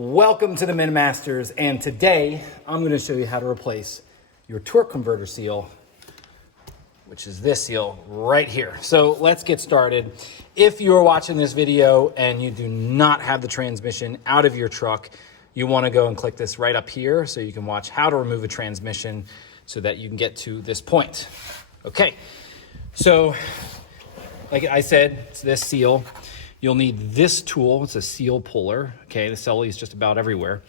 Welcome to the Min Masters, and today I'm going to show you how to replace your torque converter seal, which is this seal right here. So let's get started. If you're watching this video and you do not have the transmission out of your truck, you want to go and click this right up here so you can watch how to remove a transmission so that you can get to this point. Okay, so like I said, it's this seal. You'll need this tool. It's a seal puller. Okay, the celly is just about everywhere.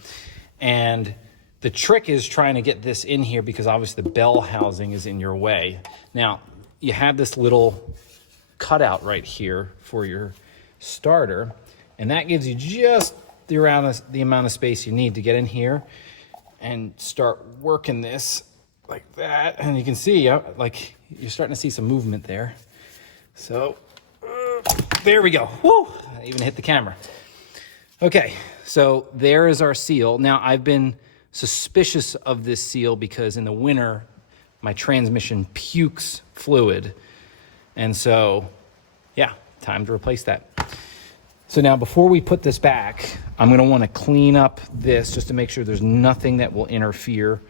And the trick is trying to get this in here because obviously the bell housing is in your way. Now, you have this little cutout right here for your starter, and that gives you just the amount of space you need to get in here and start working this like that. And you can see, like, you're starting to see some movement there. So, there we go. Woo! I even hit the camera. Okay, so there is our seal. Now, I've been suspicious of this seal because in the winter, my transmission pukes fluid. And so, yeah, time to replace that. So now, before we put this back, I'm going to want to clean up this just to make sure there's nothing that will interfere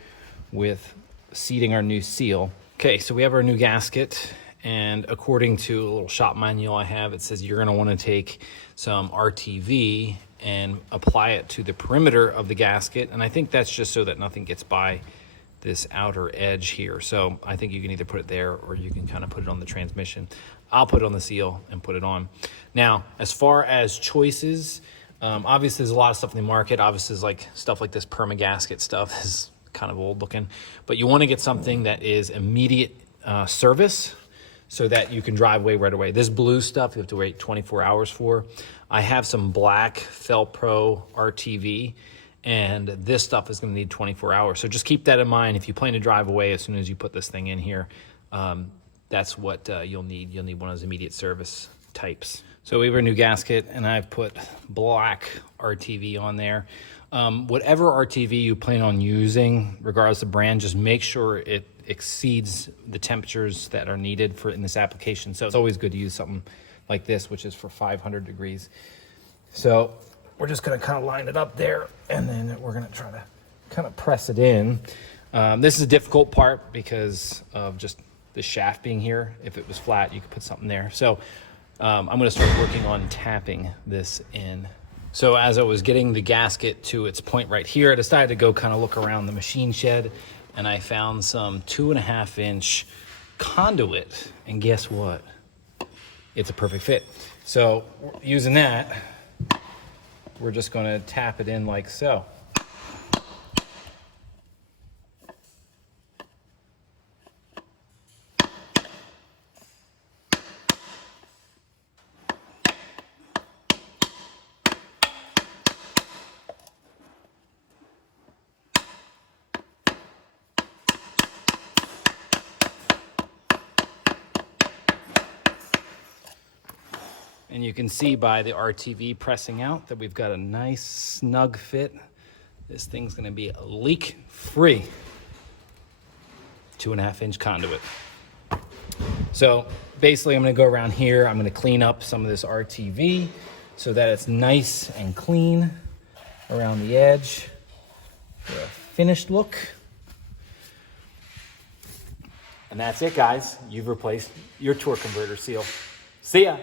with seating our new seal. Okay, so we have our new gasket. And according to a little shop manual I have, it says you're going to want to take some RTV and apply it to the perimeter of the gasket. And I think that's just so that nothing gets by this outer edge here. So I think you can either put it there or you can kind of put it on the transmission. I'll put it on the seal and put it on. Now, as far as choices, obviously there's a lot of stuff in the market. Obviously, there's like stuff like this perma gasket stuff is kind of old looking. But you want to get something that is immediate service, so that you can drive away right away. This blue stuff, you have to wait 24 hours for. I have some black Fel-Pro RTV, and this stuff is gonna need 24 hours. So just keep that in mind. If you plan to drive away as soon as you put this thing in here, that's what you'll need. You'll need one of those immediate service types. So we have our new gasket, and I've put black RTV on there. Whatever RTV you plan on using, regardless of brand, just make sure it exceeds the temperatures that are needed for in this application. So it's always good to use something like this, which is for 500 degrees. So we're just gonna kind of line it up there, and then we're gonna try to kind of press it in. This is a difficult part because of just the shaft being here. If it was flat, you could put something there. So I'm gonna start working on tapping this in. So as I was getting the gasket to its point right here, I decided to go kind of look around the machine shed, and I found some 2.5 inch conduit, and guess what? It's a perfect fit. So using that, we're just gonna tap it in like so. And you can see by the RTV pressing out that we've got a nice snug fit. This thing's gonna be leak-free. 2.5 inch conduit. So basically I'm gonna go around here. I'm gonna clean up some of this RTV so that it's nice and clean around the edge for a finished look. And that's it, guys. You've replaced your torque converter seal. See ya.